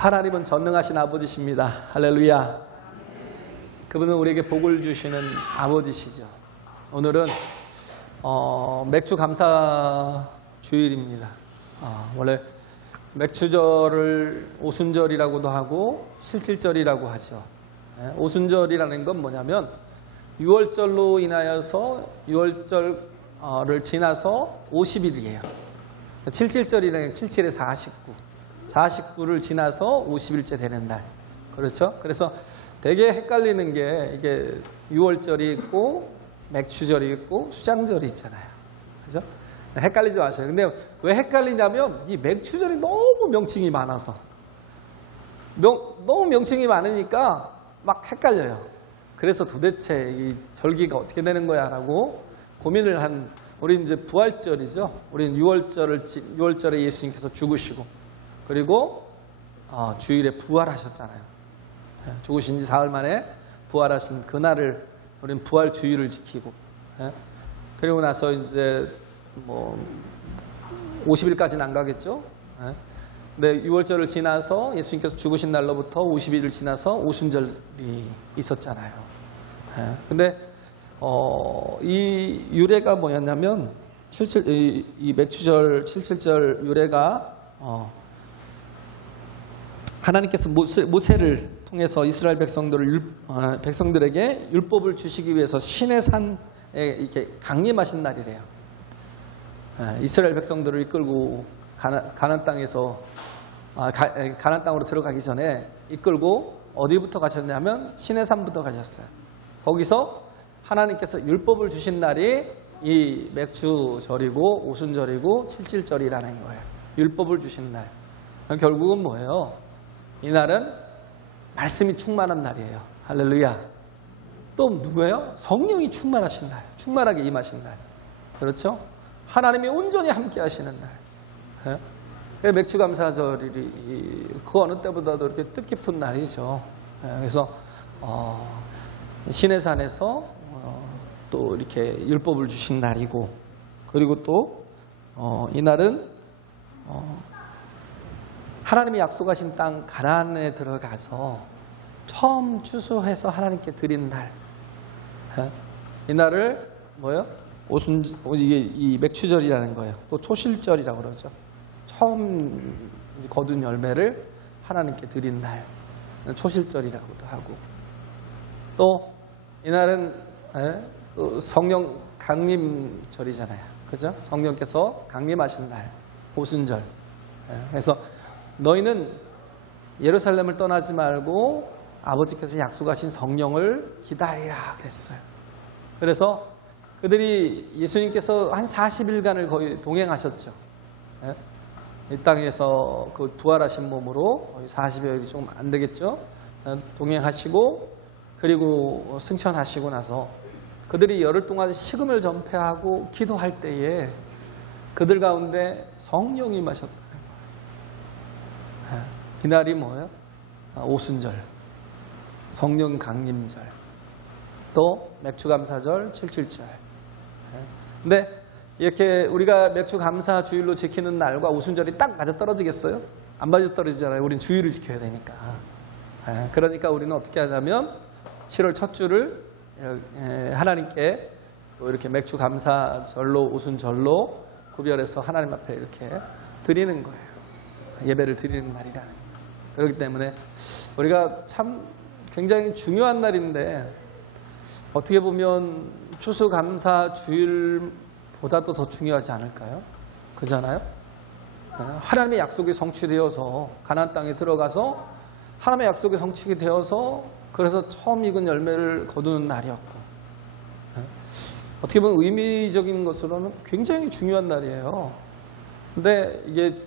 하나님은 전능하신 아버지십니다. 할렐루야. 그분은 우리에게 복을 주시는 아버지시죠. 오늘은 맥주 감사 주일입니다. 원래 맥주절을 오순절이라고도 하고 실질절이라고 하죠. 오순절이라는 건 뭐냐면 6월절로 인하여서 6월절을 지나서 50일이에요. 77절이라는 77에 49를 지나서 50일째 되는 날. 그렇죠? 그래서 되게 헷갈리는 게 이게 6월절이 있고 맥주절이 있고 수장절이 있잖아요. 그죠? 헷갈리지 마세요. 근데 왜 헷갈리냐면 이 맥주절이 너무 명칭이 많아서 너무 명칭이 많으니까 막 헷갈려요. 그래서 도대체 이 절기가 어떻게 되는 거야 라고 고민을 한 우리 이제 부활절이죠. 우리는 6월절에 예수님께서 죽으시고 그리고 주일에 부활하셨잖아요. 죽으신 지 사흘 만에 부활하신 그날을 우리는 부활 주일을 지키고 그리고 나서 이제 뭐 50일까지는 안 가겠죠. 근데 6월절을 지나서 예수님께서 죽으신 날로부터 50일을 지나서 오순절이 있었잖아요. 근데 이 유래가 뭐였냐면 이 맥주절 77절 유래가 하나님께서 모세를 통해서 이스라엘 백성들에게 율법을 주시기 위해서 신의 산에 이렇게 강림하신 날이래요. 이스라엘 백성들을 이끌고 가나안 땅에서 가나안 땅으로 들어가기 전에 이끌고 어디부터 가셨냐면 신의 산부터 가셨어요. 거기서 하나님께서 율법을 주신 날이 이 맥주절이고 오순절이고 77절이라는 거예요. 율법을 주신 날. 결국은 뭐예요? 이날은 말씀이 충만한 날이에요. 할렐루야. 또 누구예요? 성령이 충만하신 날. 충만하게 임하신 날. 그렇죠? 하나님이 온전히 함께 하시는 날. 맥주감사절이 그 어느 때보다도 이렇게 뜻깊은 날이죠. 그래서 신의 산에서 또 이렇게 율법을 주신 날이고 그리고 또 이날은 하나님이 약속하신 땅 가나안에 들어가서 처음 추수해서 하나님께 드린 날. 이날을 뭐예요? 이 맥추절이라는 거예요. 또 초실절이라고 그러죠. 처음 거둔 열매를 하나님께 드린 날. 초실절이라고도 하고. 또 이날은 또 성령 강림절이잖아요. 그죠? 성령께서 강림하신 날. 오순절. 그래서 너희는 예루살렘을 떠나지 말고 아버지께서 약속하신 성령을 기다리라 그랬어요. 그래서 그들이 예수님께서 한 40일간을 거의 동행하셨죠. 이 땅에서 그 부활하신 몸으로 거의 40여일이 좀 안 되겠죠. 동행하시고 그리고 승천하시고 나서 그들이 열흘 동안 식음을 전폐하고 기도할 때에 그들 가운데 성령이 임하셨다. 이날이 뭐예요? 오순절, 성령 강림절, 또 맥주감사절, 77절. 근데 이렇게 우리가 맥주감사 주일로 지키는 날과 오순절이 딱 맞아떨어지겠어요? 안 맞아떨어지잖아요. 우린 주일을 지켜야 되니까. 그러니까 우리는 어떻게 하냐면 7월 첫 주를 하나님께 또 이렇게 맥주감사절로 오순절로 구별해서 하나님 앞에 이렇게 드리는 거예요. 예배를 드리는 날이라는 거예요. 그렇기 때문에 우리가 참 굉장히 중요한 날인데 어떻게 보면 추수감사 주일보다도 더 중요하지 않을까요? 그잖아요? 하나님의 약속이 성취되어서 가나안 땅에 들어가서 하나님의 약속이 성취가 되어서 그래서 처음 익은 열매를 거두는 날이었고 어떻게 보면 의미적인 것으로는 굉장히 중요한 날이에요. 근데 이게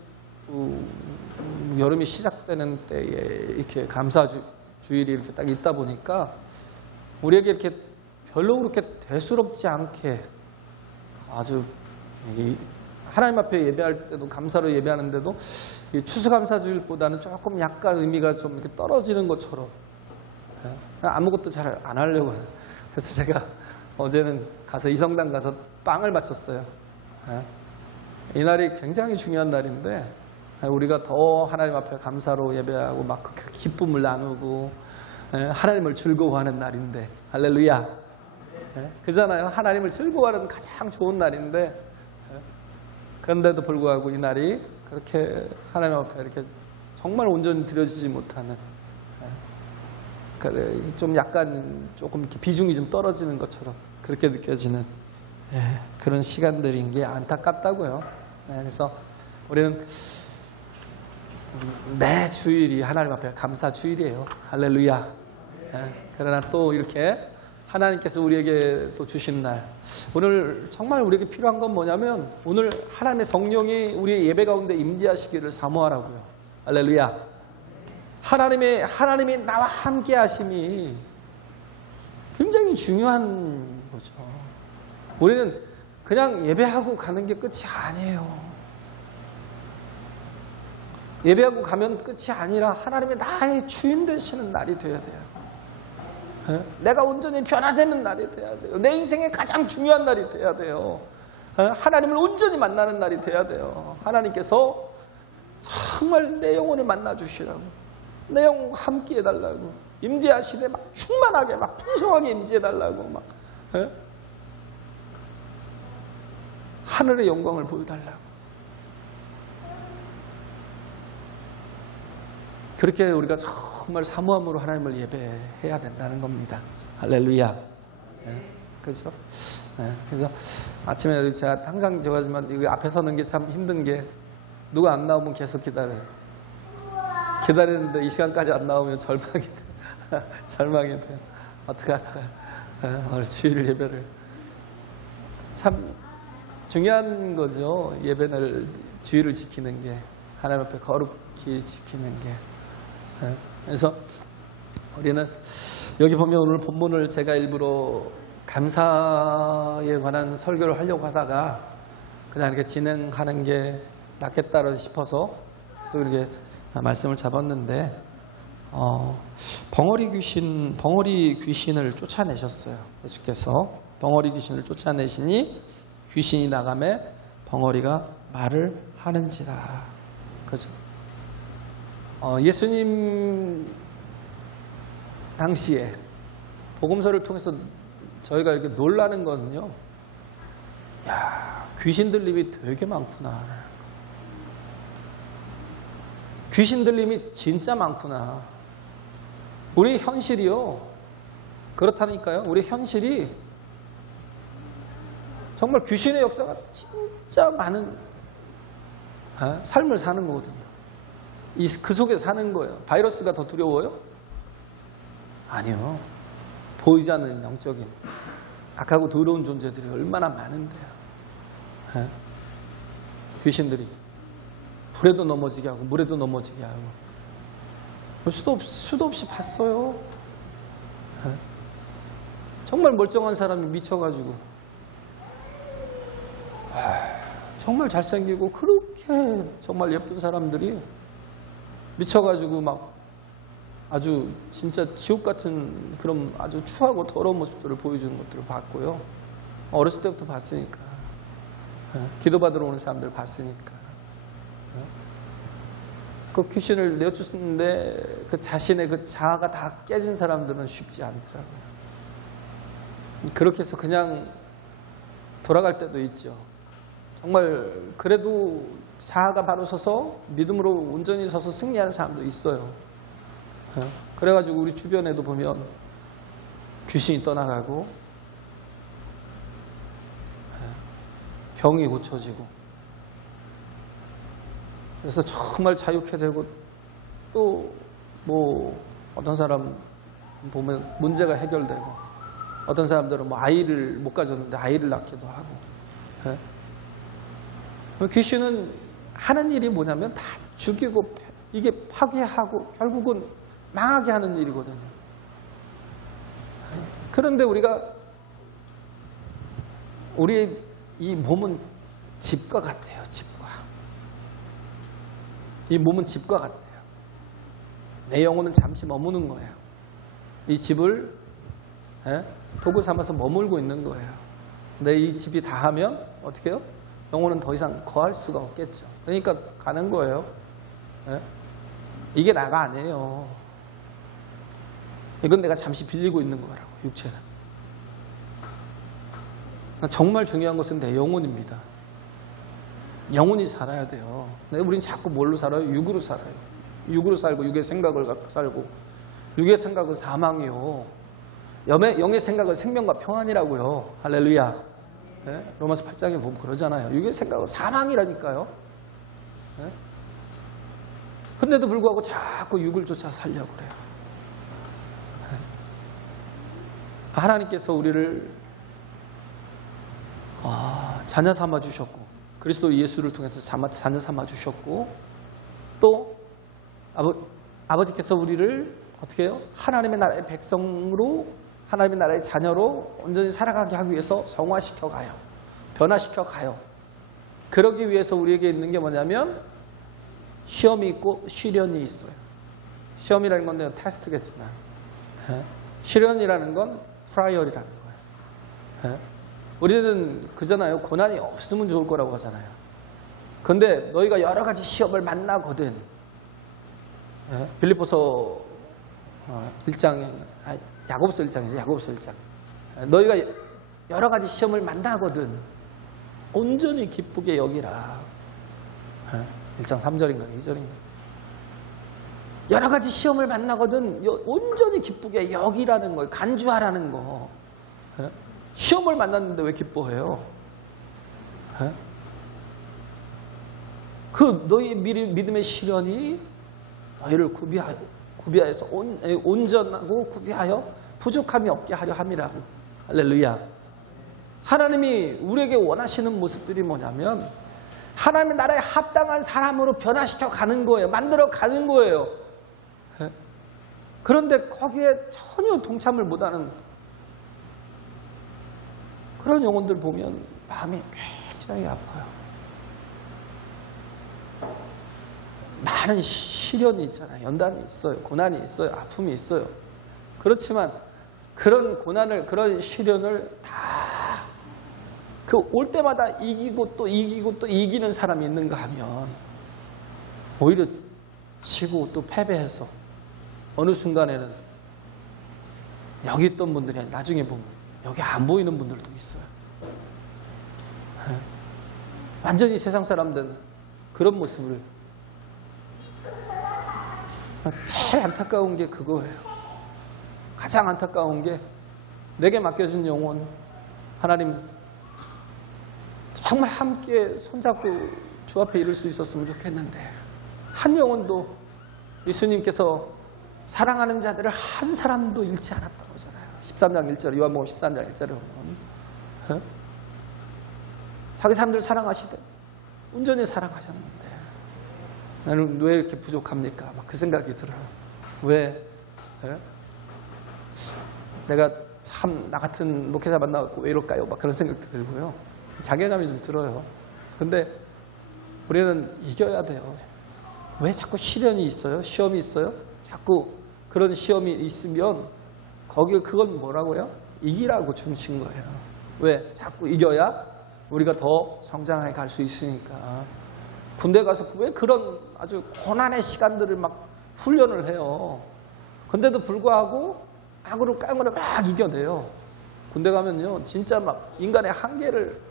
여름이 시작되는 때에 이렇게 감사주일이 이렇게 딱 있다 보니까 우리에게 이렇게 별로 그렇게 대수롭지 않게 아주 하나님 앞에 예배할 때도 감사로 예배하는데도 추수감사주일보다는 조금 약간 의미가 좀 이렇게 떨어지는 것처럼 아무것도 잘 안 하려고 해요. 그래서 제가 어제는 가서 이성당 가서 빵을 바쳤어요. 이날이 굉장히 중요한 날인데 우리가 더 하나님 앞에 감사로 예배하고 막 그 기쁨을 나누고 하나님을 즐거워하는 날인데 할렐루야. 그잖아요. 하나님을 즐거워하는 가장 좋은 날인데 그런데도 불구하고 이 날이 그렇게 하나님 앞에 이렇게 정말 온전히 드려지지 못하는 좀 약간 조금 이렇게 비중이 좀 떨어지는 것처럼 그렇게 느껴지는 그런 시간들인 게 안타깝다고요. 그래서 우리는 매 주일이 하나님 앞에 감사 주일이에요. 할렐루야. 그러나 또 이렇게 하나님께서 우리에게 또 주신 날, 오늘 정말 우리에게 필요한 건 뭐냐면 오늘 하나님의 성령이 우리의 예배 가운데 임재하시기를 사모하라고요. 할렐루야. 하나님이 나와 함께 하심이 굉장히 중요한 거죠. 우리는 그냥 예배하고 가는 게 끝이 아니에요. 예배하고 가면 끝이 아니라 하나님의 나의 주인 되시는 날이 되어야 돼요. 내가 온전히 변화되는 날이 돼야 돼요. 내 인생의 가장 중요한 날이 돼야 돼요. 하나님을 온전히 만나는 날이 돼야 돼요. 하나님께서 정말 내 영혼을 만나 주시라고, 내 영혼 함께 해달라고, 임재하시되 막 충만하게 막 풍성하게 임재해달라고 막 하늘의 영광을 보여달라고. 그렇게 우리가 정말 사모함으로 하나님을 예배해야 된다는 겁니다. 할렐루야. 그렇죠? 그래서 아침에 제가 항상 저하지만 이거 앞에 서는 게 참 힘든 게 누가 안 나오면 계속 기다려요. 기다리는데 이 시간까지 안 나오면 절망이 돼요. 절망이 돼요. 어떡하다가 오늘 주일 예배를. 참 중요한 거죠. 예배를, 주일을 지키는 게, 하나님 앞에 거룩히 지키는 게. 그래서 우리는 여기 보면 오늘 본문을 제가 일부러 감사에 관한 설교를 하려고 하다가 그냥 이렇게 진행하는 게 낫겠다 싶어서 그래서 이렇게 말씀을 잡았는데 벙어리 귀신을 쫓아내셨어요. 예수께서 벙어리 귀신을 쫓아내시니 귀신이 나가매 벙어리가 말을 하는지라. 그죠? 예수님 당시에 복음서를 통해서 저희가 이렇게 놀라는 거는요, 야, 귀신 들림이 되게 많구나. 귀신 들림이 진짜 많구나. 우리 현실이요, 그렇다니까요. 우리 현실이 정말 귀신의 역사가 진짜 많은 삶을 사는 거거든요. 그 속에 사는 거예요. 바이러스가 더 두려워요? 아니요. 보이지 않는 영적인 악하고 더러운 존재들이 얼마나 많은데요. 귀신들이 불에도 넘어지게 하고 물에도 넘어지게 하고 수도 없이 봤어요. 정말 멀쩡한 사람이 미쳐가지고 정말 잘생기고 그렇게 정말 예쁜 사람들이 미쳐가지고 막 아주 진짜 지옥 같은 그런 아주 추하고 더러운 모습들을 보여주는 것들을 봤고요. 어렸을 때부터 봤으니까. 기도받으러 오는 사람들 봤으니까. 그 귀신을 내쫓는데 그 자신의 그 자아가 다 깨진 사람들은 쉽지 않더라고요. 그렇게 해서 그냥 돌아갈 때도 있죠. 정말 그래도 자아가 바로 서서 믿음으로 온전히 서서 승리하는 사람도 있어요. 그래가지고 우리 주변에도 보면 귀신이 떠나가고 병이 고쳐지고 그래서 정말 자유케 되고 또 뭐 어떤 사람 보면 문제가 해결되고 어떤 사람들은 뭐 아이를 못 가졌는데 아이를 낳기도 하고. 귀신은 하는 일이 뭐냐면 다 죽이고 이게 파괴하고 결국은 망하게 하는 일이거든요. 그런데 우리의 이 몸은 집과 같아요. 집과. 이 몸은 집과 같아요. 내 영혼은 잠시 머무는 거예요. 이 집을 도구 삼아서 머물고 있는 거예요. 근데 이 집이 다 하면 어떻게 해요? 영혼은 더 이상 거할 수가 없겠죠. 그러니까 가는 거예요. 예? 이게 나가 아니에요. 이건 내가 잠시 빌리고 있는 거라고, 육체는. 정말 중요한 것은 내 영혼입니다. 영혼이 살아야 돼요. 근데 우린 자꾸 뭘로 살아요? 육으로 살아요. 육으로 살고 육의 생각을 갖고 살고, 육의 생각은 사망이요. 영의 생각은 생명과 평안이라고요. 할렐루야. 네? 로마서 8장에 보면 그러잖아요. 육의 생각은 사망이라니까요. 네? 근데도 불구하고 자꾸 육을 쫓아 살려고 그래요. 네? 하나님께서 우리를 자녀 삼아 주셨고, 그리스도 예수를 통해서 자녀 삼아 주셨고, 또 아버지께서 우리를 어떻게 해요? 하나님의 나라의 백성으로, 하나님의 나라의 자녀로 온전히 살아가게 하기 위해서 성화시켜 가요. 변화시켜 가요. 그러기 위해서 우리에게 있는 게 뭐냐면 시험이 있고 시련이 있어요. 시험이라는 건 내가 테스트겠지만, 시련이라는 건 트라이얼이라는 거예요. 우리는 그잖아요. 고난이 없으면 좋을 거라고 하잖아요. 그런데 너희가 여러 가지 시험을 만나거든. 빌립보서 1장, 야고보서 1장이죠. 야고보서 1장. 너희가 여러 가지 시험을 만나거든. 온전히 기쁘게 여기라. 1장 3절인가 2절인가. 여러 가지 시험을 만나거든 온전히 기쁘게 여기라는 거예요. 간주하라는 거. 시험을 만났는데 왜 기뻐해요? 그 너희 믿음의 시련이 너희를 구비하여서 온전하고 구비하여 부족함이 없게 하려 함이라고. 할렐루야. 하나님이 우리에게 원하시는 모습들이 뭐냐면 하나님의 나라에 합당한 사람으로 변화시켜 가는 거예요. 만들어 가는 거예요. 그런데 거기에 전혀 동참을 못하는 그런 영혼들 보면 마음이 굉장히 아파요. 많은 시련이 있잖아요. 연단이 있어요. 고난이 있어요. 아픔이 있어요. 그렇지만 그런 고난을, 그런 시련을 다 그 올 때마다 이기고 또 이기고 또 이기는 사람이 있는가 하면 오히려 지고 또 패배해서 어느 순간에는 여기 있던 분들이 나중에 보면 여기 안 보이는 분들도 있어요. 완전히 세상 사람들은 그런 모습을, 제일 안타까운 게 그거예요. 가장 안타까운 게 내게 맡겨준 영혼, 하나님 정말 함께 손잡고 주 앞에 이룰 수 있었으면 좋겠는데 한 영혼도 예수님께서 사랑하는 자들을 한 사람도 잃지 않았다고 하잖아요. 13장 1절, 요한복음 13장 1절에 보면 자기 사람들 사랑하시되 온전히 사랑하셨는데 나는 왜 이렇게 부족합니까? 막 그 생각이 들어요. 왜? 내가 참 나 같은 목회자 만나갖고 왜 이럴까요? 막 그런 생각도 들고요. 자괴감이 좀 들어요. 근데 우리는 이겨야 돼요. 왜 자꾸 시련이 있어요? 시험이 있어요? 자꾸 그런 시험이 있으면 그건 뭐라고요? 이기라고 주신 거예요. 왜? 자꾸 이겨야 우리가 더 성장해 갈 수 있으니까. 군대 가서 왜 그런 아주 고난의 시간들을 막 훈련을 해요. 근데도 불구하고 악으로 깡으로 막 이겨내요. 군대 가면요 진짜 막 인간의 한계를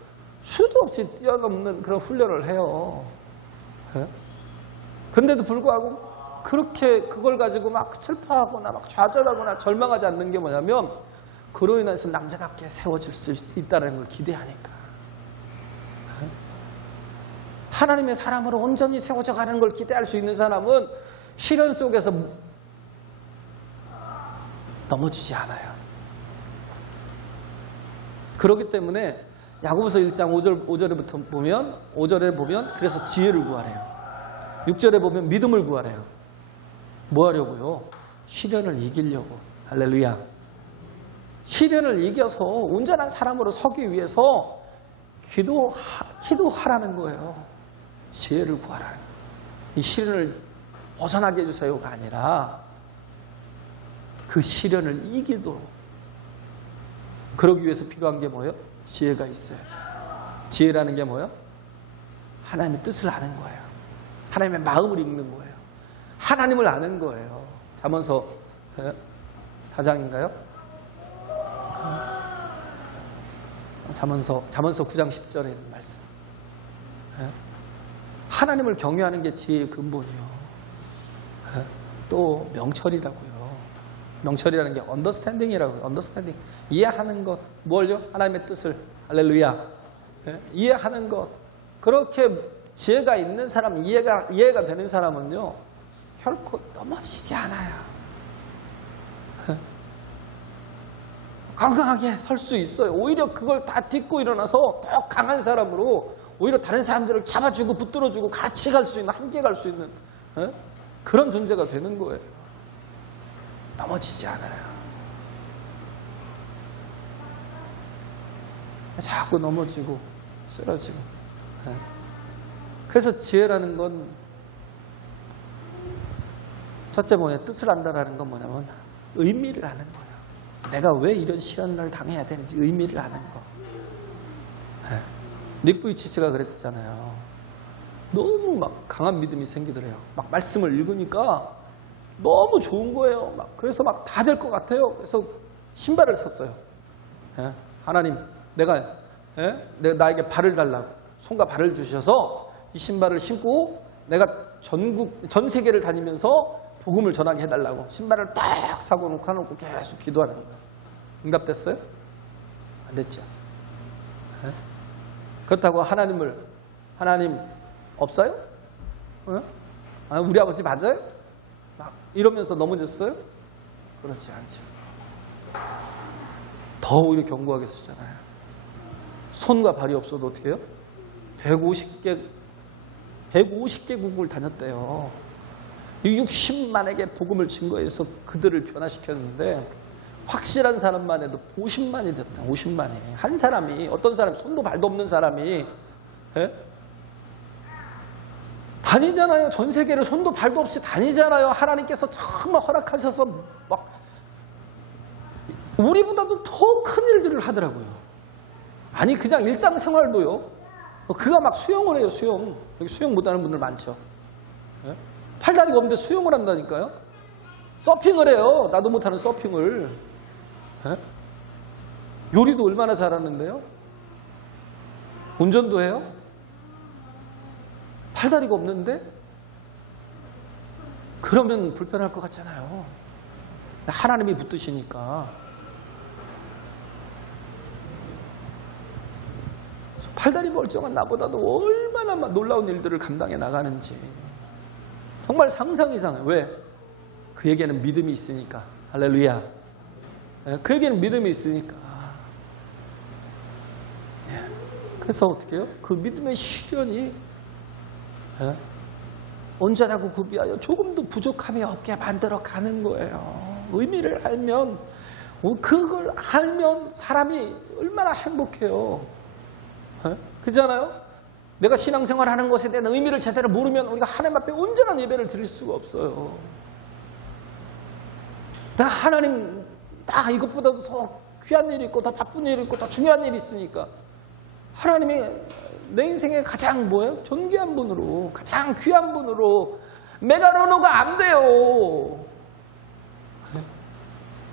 수도 없이 뛰어넘는 그런 훈련을 해요. 근데도 불구하고 그렇게 그걸 가지고 막 슬퍼하거나 막 좌절하거나 절망하지 않는 게 뭐냐면 그로 인해서 남자답게 세워질 수 있다는 걸 기대하니까. 하나님의 사람으로 온전히 세워져 가는 걸 기대할 수 있는 사람은 시련 속에서 넘어지지 않아요. 그렇기 때문에 야고보서 1장 5절에부터 보면 5절에 보면 그래서 지혜를 구하래요. 6절에 보면 믿음을 구하래요. 뭐 하려고요? 시련을 이기려고. 할렐루야. 시련을 이겨서 온전한 사람으로 서기 위해서 기도하라는 거예요. 지혜를 구하라는 거예요. 이 시련을 벗어나게 해주세요가 아니라 그 시련을 이기도록. 그러기 위해서 필요한 게 뭐예요? 지혜가 있어요. 지혜라는 게 뭐예요? 하나님의 뜻을 아는 거예요. 하나님의 마음을 읽는 거예요. 하나님을 아는 거예요. 잠언서 4장인가요? 잠언서 9장 10절에 있는 말씀. 하나님을 경외하는 게 지혜의 근본이요. 또 명철이라고요. 명철이라는 게 언더스탠딩이라고요. 언더스탠딩. 이해하는 것. 뭘요? 하나님의 뜻을. 할렐루야. 이해하는 것. 그렇게 지혜가 있는 사람, 이해가 되는 사람은요, 결코 넘어지지 않아요. 강하게 설 수 있어요. 오히려 그걸 다 딛고 일어나서 더 강한 사람으로 오히려 다른 사람들을 잡아주고 붙들어주고 같이 갈 수 있는, 함께 갈 수 있는 그런 존재가 되는 거예요. 넘어지지 않아요. 자꾸 넘어지고 쓰러지고. 그래서 지혜라는 건 첫째 뭐냐, 뜻을 안다라는 건 뭐냐면 의미를 아는 거예요. 내가 왜 이런 시련을 당해야 되는지 의미를 아는 거. 닉 부이치치가 그랬잖아요. 너무 막 강한 믿음이 생기더래요. 막 말씀을 읽으니까 너무 좋은 거예요. 막 그래서 막 다 될 것 같아요. 그래서 신발을 샀어요. 하나님, 내가 나에게 발을 달라고, 손과 발을 주셔서 이 신발을 신고 내가 전 세계를 다니면서 복음을 전하게 해달라고 신발을 딱 사고 놓고 계속 기도하는 거예요. 응답됐어요? 안 됐죠. 그렇다고 하나님 없어요? 우리 아버지 맞아요? 막 이러면서 넘어졌어요? 그렇지 않죠. 더 오히려 견고하게 쓰잖아요. 손과 발이 없어도 어떻게 해요? 150개국을 다녔대요. 60만에게 복음을 증거해서 그들을 변화시켰는데 확실한 사람만 해도 50만이 됐다. 50만이. 한 사람이, 어떤 사람이, 손도 발도 없는 사람이 다니잖아요. 전 세계를 손도 발도 없이 다니잖아요. 하나님께서 정말 허락하셔서 막 우리보다도 더 큰 일들을 하더라고요. 아니 그냥 일상생활도요. 그가 막 수영을 해요. 수영. 여기 수영 못하는 분들 많죠. 팔다리가 없는데 수영을 한다니까요. 서핑을 해요. 나도 못하는 서핑을. 요리도 얼마나 잘하는데요. 운전도 해요. 팔다리가 없는데 그러면 불편할 것 같잖아요. 하나님이 붙드시니까. 팔다리 멀쩡한 나보다도 얼마나 놀라운 일들을 감당해 나가는지 정말 상상 이상해요. 왜? 그에게는 믿음이 있으니까. 할렐루야. 그에게는 믿음이 있으니까. 그래서 어떻게 해요? 그 믿음의 시련이 언제라고 구비하여 조금도 부족함이 없게 만들어 가는 거예요. 의미를 알면, 그걸 알면 사람이 얼마나 행복해요. 그렇잖아요? 내가 신앙생활 하는 것에 대한 의미를 제대로 모르면 우리가 하나님 앞에 온전한 예배를 드릴 수가 없어요. 내가 하나님 딱 이것보다도 더 귀한 일이 있고 더 바쁜 일이 있고 더 중요한 일이 있으니까 하나님이 내 인생에 가장 뭐예요? 존귀한 분으로, 가장 귀한 분으로 메가로노가 안 돼요.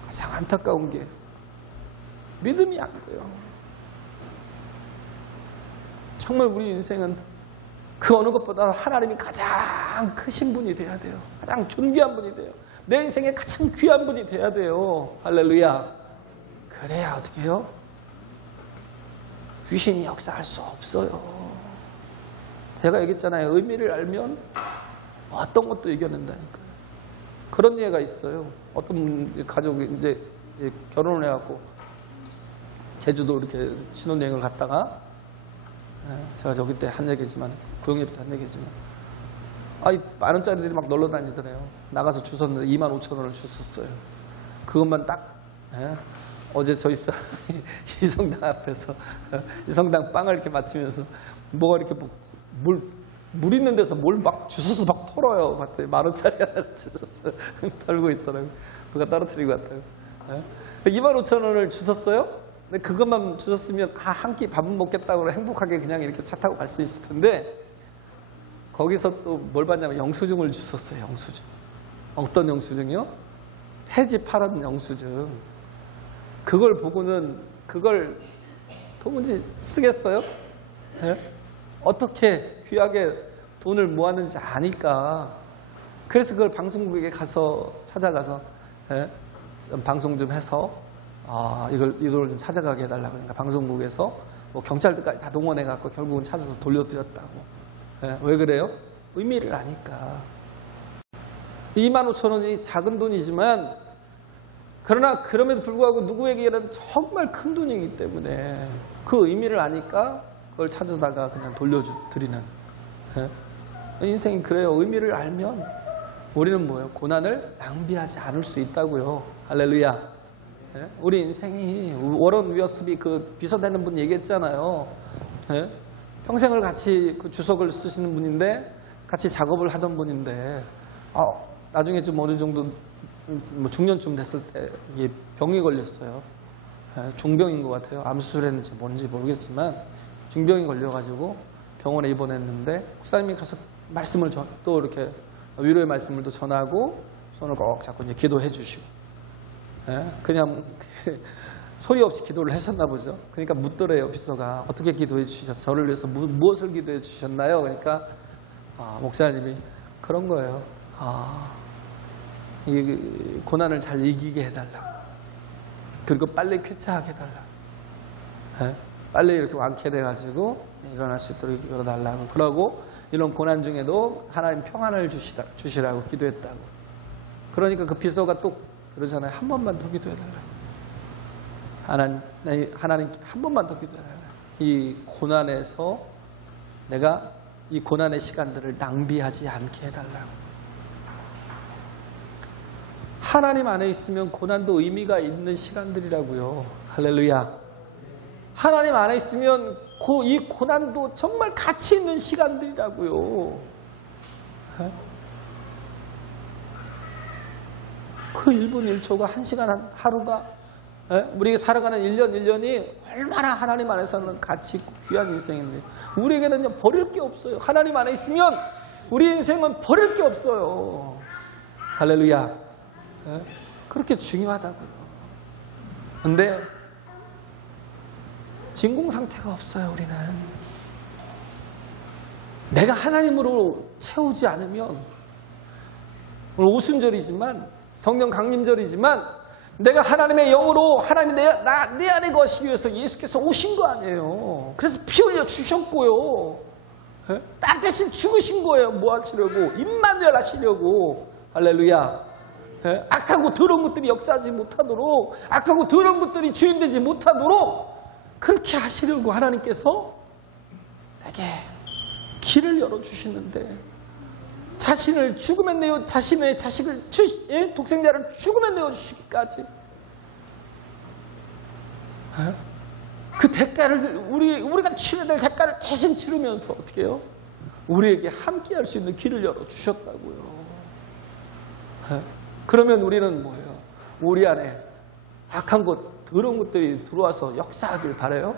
가장 안타까운 게 믿음이 안 돼요. 정말 우리 인생은 그 어느 것보다 하나님이 가장 크신 분이 돼야 돼요. 가장 존귀한 분이 돼요. 내 인생에 가장 귀한 분이 돼야 돼요. 할렐루야. 그래야 어떻게 해요? 귀신이 역사할 수 없어요. 제가 얘기했잖아요. 의미를 알면 어떤 것도 이겨낸다니까요. 그런 예가 있어요. 어떤 가족이 이제 결혼을 해갖고 제주도 이렇게 신혼여행을 갔다가 제가 저기 때 한 얘기지만 구영예 때 한 얘기지만 만 원짜리들이 막 놀러 다니더래요. 나가서 주웠는데 25,000원을 주웠어요. 그것만 딱 어제 저희 집사람이 이성당 앞에서 이성당 빵을 이렇게 맞추면서 뭐가 이렇게 물 있는 데서 뭘 막 주워서 막 털어요. 봤더니 10,000원짜리 하나를 주웠어요. 털고 있더라고요. 누가 떨어뜨리고 왔다고. 25,000원을 주웠어요. 근데 그것만 주셨으면 한 끼 밥은 먹겠다고 행복하게 그냥 이렇게 차 타고 갈 수 있을 텐데 거기서 또 뭘 받냐면 영수증을 주셨어요. 영수증. 어떤 영수증이요? 폐지 파란 영수증. 그걸 보고는 그걸 도무지 쓰겠어요? 예? 어떻게 귀하게 돈을 모았는지 아니까. 그래서 그걸 방송국에 가서 찾아가서 예? 좀 방송 좀 해서 이 돈을 좀 찾아가게 해달라고. 그러니까 방송국에서 뭐 경찰들까지 다 동원해갖고 결국은 찾아서 돌려드렸다고. 예? 왜 그래요? 의미를 아니까. 25,000원이 작은 돈이지만 그러나 그럼에도 불구하고 누구에게는 정말 큰 돈이기 때문에 그 의미를 아니까 그걸 찾아다가 그냥 돌려드리는. 예? 인생이 그래요. 의미를 알면 우리는 뭐예요? 고난을 낭비하지 않을 수 있다고요. 할렐루야. 예? 우리 인생이 워런 위어스비 그 비서되는 분 얘기했잖아요. 예? 평생을 같이 그 주석을 쓰시는 분인데 같이 작업을 하던 분인데 나중에 좀 어느 정도 뭐 중년쯤 됐을 때 이게 병이 걸렸어요. 예? 중병인 것 같아요. 암 수술했는지 뭔지 모르겠지만 중병이 걸려가지고 병원에 입원했는데 목사님이 가서 말씀을 또 이렇게 위로의 말씀을 또 전하고 손을 꼭 잡고 이제 기도해 주시고. 예? 그냥 소리 없이 기도를 하셨나 보죠. 그러니까 묻더래요. 비서가 어떻게 기도해 주셨어요? 저를 위해서 무엇을 기도해 주셨나요? 그러니까 목사님이 그런 거예요. 이 고난을 잘 이기게 해달라고. 그리고 빨리 쾌차하게 해달라고. 예? 빨리 이렇게 완쾌돼가지고 일어날 수 있도록 이끌어달라고. 그러고 이런 고난 중에도 하나님 평안을 주시라고 기도했다고. 그러니까 그 비서가 또 그러잖아요. 한 번만 더 기도해달라고. 하나님 한 번만 더 기도해달라고. 이 고난에서 내가 이 고난의 시간들을 낭비하지 않게 해달라고. 하나님 안에 있으면 고난도 의미가 있는 시간들이라고요. 할렐루야. 하나님 안에 있으면 이 고난도 정말 가치 있는 시간들이라고요. 그 1분 1초가 1시간 하루가 우리가 살아가는 1년 1년이 얼마나 하나님 안에서는 가치 있고 귀한 인생인데 우리에게는 버릴 게 없어요. 하나님 안에 있으면 우리 인생은 버릴 게 없어요. 할렐루야. 그렇게 중요하다고요. 근데 진공 상태가 없어요. 우리는 내가 하나님으로 채우지 않으면 오늘 오순절이지만 성령 강림절이지만 내가 하나님의 영으로 하나님이 내 안에 거시기 위해서 예수께서 오신 거 아니에요. 그래서 피 흘려 주셨고요. 나 대신 죽으신 거예요. 뭐 하시려고? 임마누엘 하시려고. 할렐루야. 악하고 더러운 것들이 역사하지 못하도록, 악하고 더러운 것들이 주인되지 못하도록 그렇게 하시려고 하나님께서 내게 길을 열어주시는데 자신을 죽음에 내어 자신의 자식을 독생자를 죽음에 내어주시기까지 그 대가를 우리가 치러야 될 대가를 대신 치르면서 어떻게 해요? 우리에게 함께 할 수 있는 길을 열어주셨다고요. 그러면 우리는 뭐예요? 우리 안에 악한 것, 더러운 것들이 들어와서 역사하길 바라요?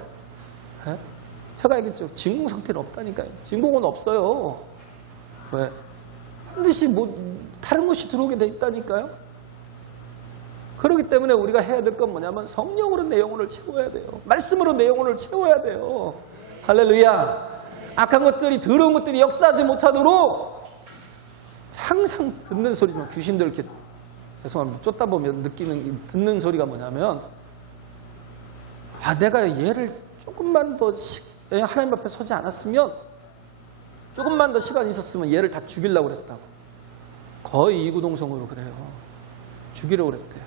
제가 얘기했죠. 진공 상태는 없다니까요. 진공은 없어요. 왜? 반드시 다른 것이 들어오게 돼 있다니까요. 그렇기 때문에 우리가 해야 될 건 뭐냐면 성령으로 내 영혼을 채워야 돼요. 말씀으로 내 영혼을 채워야 돼요. 할렐루야. 악한 것들이 더러운 것들이 역사하지 못하도록 항상 듣는 소리지만 귀신들 이렇게 죄송합니다. 쫓다 보면 듣는 소리가 뭐냐면 내가 얘를 조금만 더 하나님 앞에 서지 않았으면 조금만 더 시간이 있었으면 얘를 다 죽이려고 그랬다고. 거의 이구동성으로 그래요. 죽이려고 그랬대요.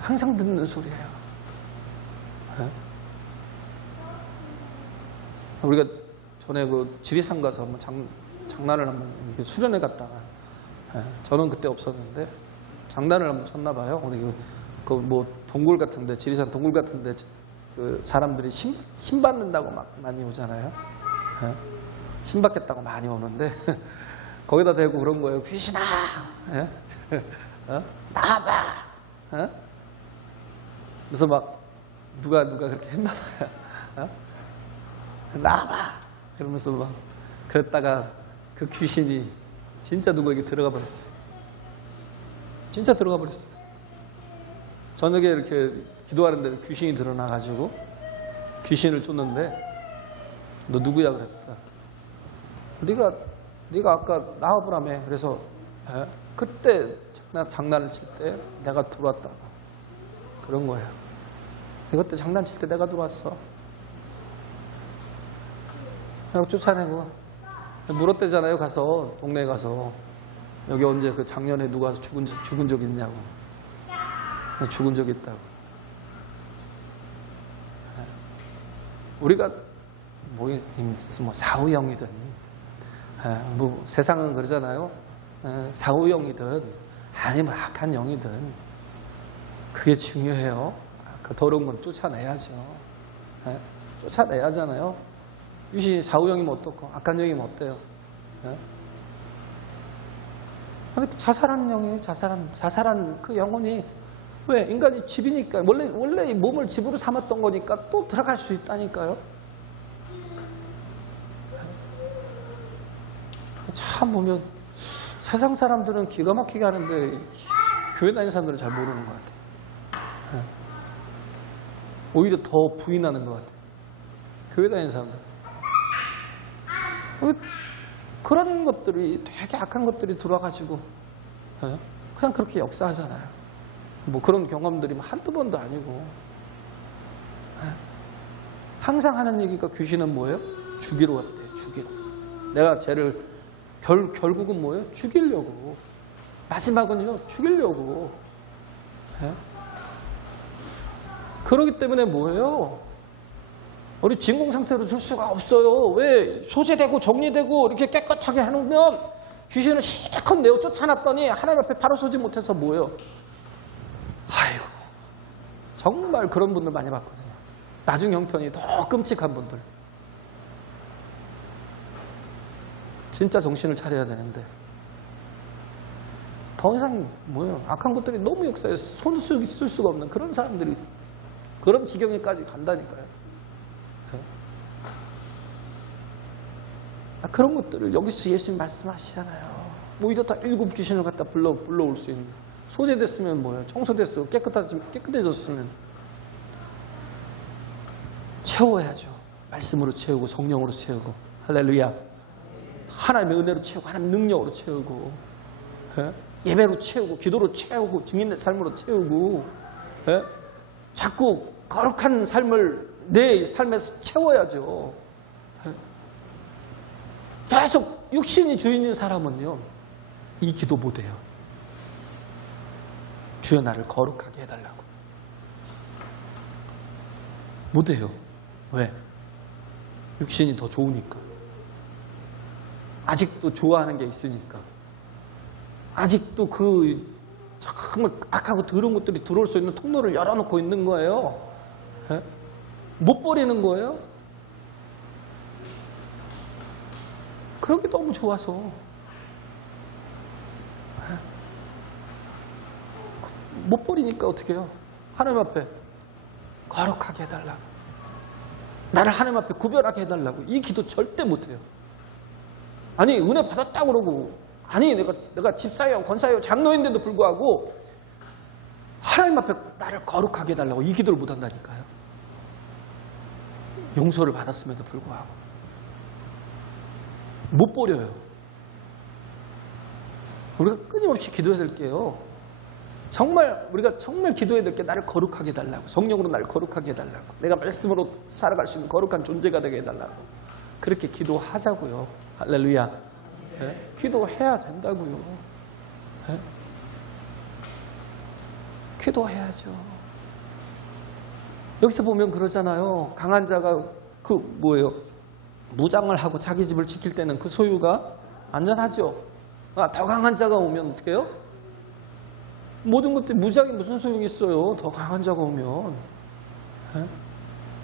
항상 듣는 소리예요. 우리가 전에 그 지리산 가서 한번 장난을 한번 수련회 갔다가 저는 그때 없었는데 장난을 한번 쳤나 봐요. 그 뭐 동굴 같은데 지리산 동굴 같은데 그 사람들이 신 받는다고 막 많이 오잖아요. 신 받겠다고 많이 오는데 거기다 대고 그런 거예요. 귀신아, 나와봐. 그래서 막 누가 그렇게 했나 봐요. 나와봐. 그러면서 막 그랬다가 그 귀신이 진짜 누구에게 들어가 버렸어요. 진짜 들어가 버렸어요. 저녁에 이렇게 기도하는데 귀신이 드러나가지고 귀신을 쫓는데 너 누구야 그랬다. 네가 아까 나와보라며. 그래서 그때 장난을 칠 때 내가 들어왔다고. 그런 거예요. 그때 장난칠 때 내가 들어왔어. 그냥 쫓아내고 물었대잖아요. 가서 동네에 가서 여기 언제 그 작년에 누가 죽은 적 있냐고. 죽은 적 있다고. 우리가 뭐 사후형이든 뭐 세상은 그러잖아요. 사후형이든 아니면 악한 영이든 그게 중요해요. 그 더러운 건 쫓아내야죠. 쫓아내야 하잖아요. 유신이 사후형이면 어떻고 악한 영이면 어때요? 자살한 영이 자살한 그 영혼이 왜? 인간이 집이니까 원래 이 몸을 집으로 삼았던 거니까 또 들어갈 수 있다니까요. 참 보면 세상 사람들은 기가 막히게 하는데 교회 다니는 사람들은 잘 모르는 것 같아요. 오히려 더 부인하는 것 같아요. 교회 다니는 사람들. 그런 것들이 되게 악한 것들이 들어와가지고 그냥 그렇게 역사하잖아요. 뭐 그런 경험들이 한두 번도 아니고 항상 하는 얘기가 귀신은 뭐예요? 죽이러 왔대. 죽이러. 내가 쟤를 결국은 뭐예요? 죽이려고. 마지막은요. 죽이려고. 그러기 때문에 뭐예요? 우리 진공 상태로 둘 수가 없어요. 왜? 소재되고 정리되고 이렇게 깨끗하게 해놓으면 귀신을 실컷 내어 쫓아놨더니 하나님 앞에 바로 서지 못해서 뭐예요? 아이고, 정말 그런 분들 많이 봤거든요. 나중 형편이 더 끔찍한 분들. 진짜 정신을 차려야 되는데 더 이상 뭐예요? 악한 것들이 너무 역사에 손을 쓸 수가 없는 그런 사람들이 그런 지경에까지 간다니까요. 그런 것들을 여기서 예수님 말씀하시잖아요. 오히려 더 7 귀신을 갖다 불러올 수 있는. 소재됐으면 뭐예요? 청소됐어. 깨끗해졌으면 채워야죠. 말씀으로 채우고 성령으로 채우고 할렐루야. 하나님의 은혜로 채우고 하나님의 능력으로 채우고 예배로 채우고 기도로 채우고 증인의 삶으로 채우고 자꾸 거룩한 삶을 내 삶에서 채워야죠. 계속 육신이 주인인 사람은요. 이 기도 못해요. 주여 나를 거룩하게 해달라고. 못해요. 왜? 육신이 더 좋으니까. 아직도 좋아하는 게 있으니까. 아직도 그 정말 악하고 더러운 것들이 들어올 수 있는 통로를 열어놓고 있는 거예요. 못 버리는 거예요. 그런 게 너무 좋아서. 못 버리니까 어떻게 해요? 하나님 앞에 거룩하게 해달라고. 나를 하나님 앞에 구별하게 해달라고. 이 기도 절대 못해요. 아니 은혜 받았다 그러고 아니 내가 집사요 권사요 장로인데도 불구하고 하나님 앞에 나를 거룩하게 해달라고 이 기도를 못한다니까요. 용서를 받았음에도 불구하고 못 버려요. 우리가 끊임없이 기도해야 될 게요. 우리가 정말 기도해야 될 게 나를 거룩하게 해달라고. 성령으로 나를 거룩하게 해달라고. 내가 말씀으로 살아갈 수 있는 거룩한 존재가 되게 해달라고. 그렇게 기도하자고요. 할렐루야. 네? 기도해야 된다고요. 네? 기도해야죠. 여기서 보면 그러잖아요. 강한 자가 뭐예요? 무장을 하고 자기 집을 지킬 때는 그 소유가 안전하죠. 더 강한 자가 오면 어떻게 해요? 모든 것들이 무장이 무슨 소용이 있어요. 더 강한 자가 오면. 네?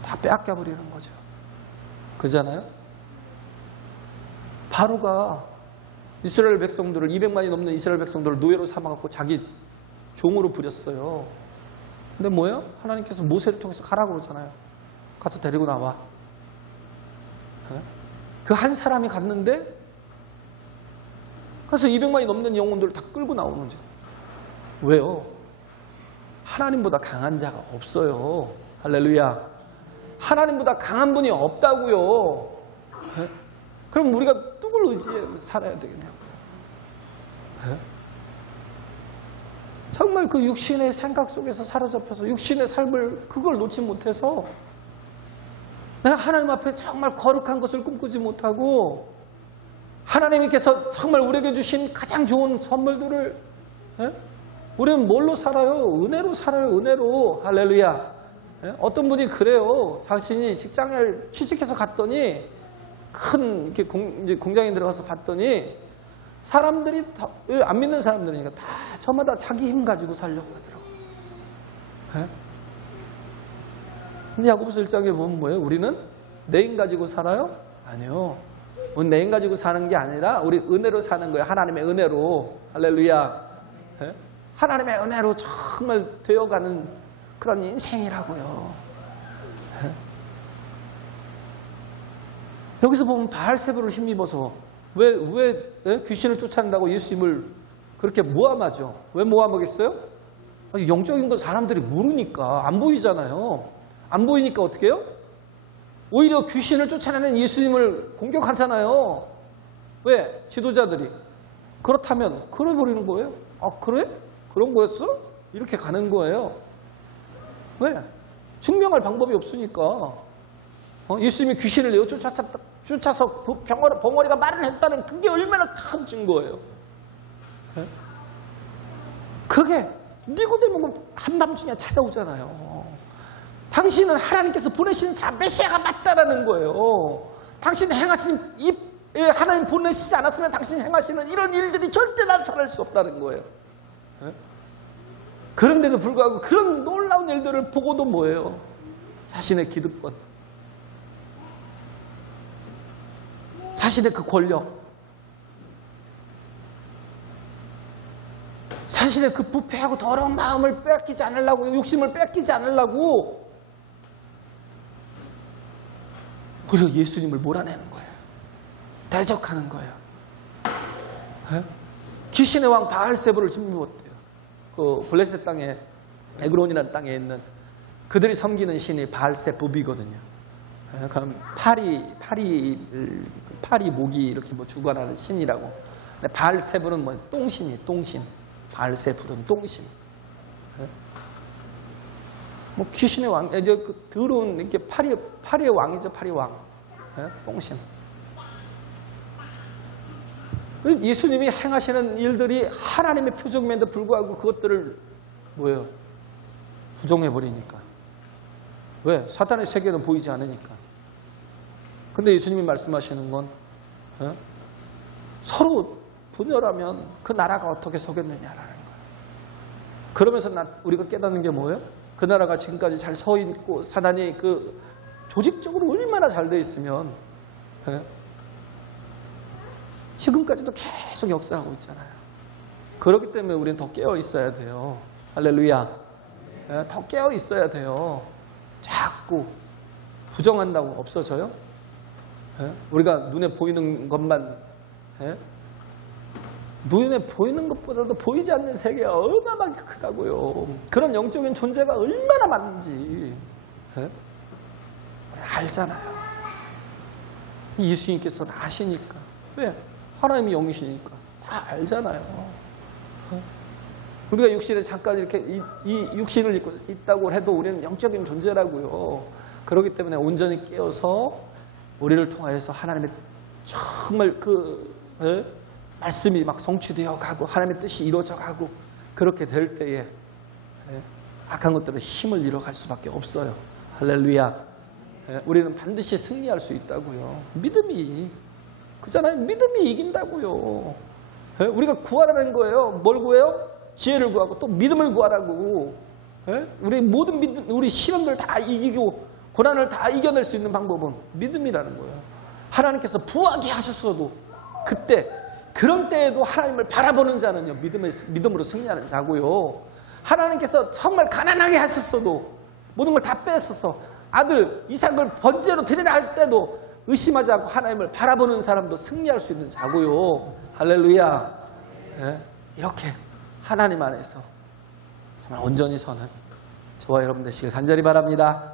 다 빼앗겨버리는 거죠. 그잖아요? 바로가 이스라엘 백성들을 200만이 넘는 이스라엘 백성들을 노예로 삼아갖고 자기 종으로 부렸어요. 근데 뭐예요? 하나님께서 모세를 통해서 가라고 그러잖아요. 가서 데리고 나와. 그 한 사람이 갔는데 그래서 200만이 넘는 영혼들을 다 끌고 나오는 거죠. 왜요? 하나님보다 강한 자가 없어요. 할렐루야. 하나님보다 강한 분이 없다고요. 네? 그럼 우리가 누굴 의지해 살아야 되겠냐고. 네? 정말 그 육신의 생각 속에서 사로잡혀서 육신의 삶을 그걸 놓지 못해서 내가 하나님 앞에 정말 거룩한 것을 꿈꾸지 못하고 하나님께서 정말 우리에게 주신 가장 좋은 선물들을 우리는 뭘로 살아요? 은혜로 살아요. 은혜로. 할렐루야. 어떤 분이 그래요. 자신이 직장을 취직해서 갔더니 큰 이렇게 공장에 들어가서 봤더니 사람들이 안 믿는 사람들이니까 다 저마다 자기 힘 가지고 살려고 하더라고요. 근데 야고보서 1장에 보면 뭐예요? 우리는 내 힘 가지고 살아요? 아니요. 내 힘 가지고 사는 게 아니라 우리 은혜로 사는 거예요. 하나님의 은혜로. 할렐루야. 하나님의 은혜로 정말 되어가는 그런 인생이라고요. 여기서 보면 바알세불을 힘입어서 왜 귀신을 쫓아낸다고 예수님을 그렇게 모함하죠? 왜 모함하겠어요? 영적인 건 사람들이 모르니까 안 보이잖아요. 안 보이니까 어떻게 해요? 오히려 귀신을 쫓아내는 예수님을 공격하잖아요. 왜? 지도자들이. 그렇다면 그래버리는 거예요. 아 그래? 그런 거였어? 이렇게 가는 거예요. 왜? 증명할 방법이 없으니까. 예수님이 귀신을 내어 쫓아서 벙어리가 말을 했다는 그게 얼마나 큰 증거예요. 그게 니고데모가 한밤중에 찾아오잖아요. 당신은 하나님께서 보내신 메시아가 맞다라는 거예요. 당신이 행하신 하나님 보내시지 않았으면 당신이 행하시는 이런 일들이 절대 나타날 수 없다는 거예요. 그런데도 불구하고 그런 놀라운 일들을 보고도 뭐예요? 자신의 기득권, 자신의 그 권력, 자신의 그 부패하고 더러운 마음을 뺏기지 않으려고, 욕심을 뺏기지 않으려고 오히려 예수님을 몰아내는 거예요. 대적하는 거예요. 귀신의 왕 바알세불을 힘입었대요. 그 블레셋 땅에 에그론이라는 땅에 있는 그들이 섬기는 신이 바알세불이거든요. 그럼 파리 모기 이렇게 뭐 주관하는 신이라고. 근데 바알세불은 뭐 똥신이 똥신. 바알세불은 똥신. 뭐 귀신의 왕, 이제 그 더러운 이렇게 파리의 왕이죠, 파리 왕. 똥신. 예수님이 행하시는 일들이 하나님의 표적임에도 불구하고 그것들을 뭐예요? 부정해버리니까. 왜? 사탄의 세계는 보이지 않으니까. 근데 예수님이 말씀하시는 건 서로 분열하면 그 나라가 어떻게 서겠느냐라는 거예요. 그러면서 우리가 깨닫는 게 뭐예요? 그 나라가 지금까지 잘 서 있고 사단이 그 조직적으로 얼마나 잘 돼 있으면 지금까지도 계속 역사하고 있잖아요. 그렇기 때문에 우리는 더 깨어 있어야 돼요. 할렐루야. 더 깨어 있어야 돼요. 자꾸 부정한다고 없어져요? 우리가 눈에 보이는 것만 눈에 보이는 것보다도 보이지 않는 세계가 얼마나 크다고요. 그런 영적인 존재가 얼마나 많은지 알잖아요. 예수님께서는 아시니까. 왜? 하나님이 영이시니까 다 알잖아요. 우리가 육신에 잠깐 이렇게 이 육신을 입고 있다고 해도 우리는 영적인 존재라고요. 그렇기 때문에 온전히 깨어서 우리를 통하여서 하나님의 정말 그 말씀이 막 성취되어 가고 하나님의 뜻이 이루어져 가고 그렇게 될 때에 악한 것들은 힘을 잃어갈 수밖에 없어요. 할렐루야. 우리는 반드시 승리할 수 있다고요. 믿음이 그잖아요. 믿음이 이긴다고요. 우리가 구하라는 거예요. 뭘 구해요? 지혜를 구하고 또 믿음을 구하라고. 우리 모든 우리 시련들 다 이기고 고난을 다 이겨낼 수 있는 방법은 믿음이라는 거예요. 하나님께서 부하게 하셨어도 그때 그런 때에도 하나님을 바라보는 자는요 믿음으로 승리하는 자고요. 하나님께서 정말 가난하게 하셨어도 모든 걸 다 뺏어서 아들 이삭을 번제로 드리라 할 때도 의심하지 않고 하나님을 바라보는 사람도 승리할 수 있는 자고요. 할렐루야. 이렇게 하나님 안에서 정말 온전히 서는 저와 여러분 되시길 간절히 바랍니다.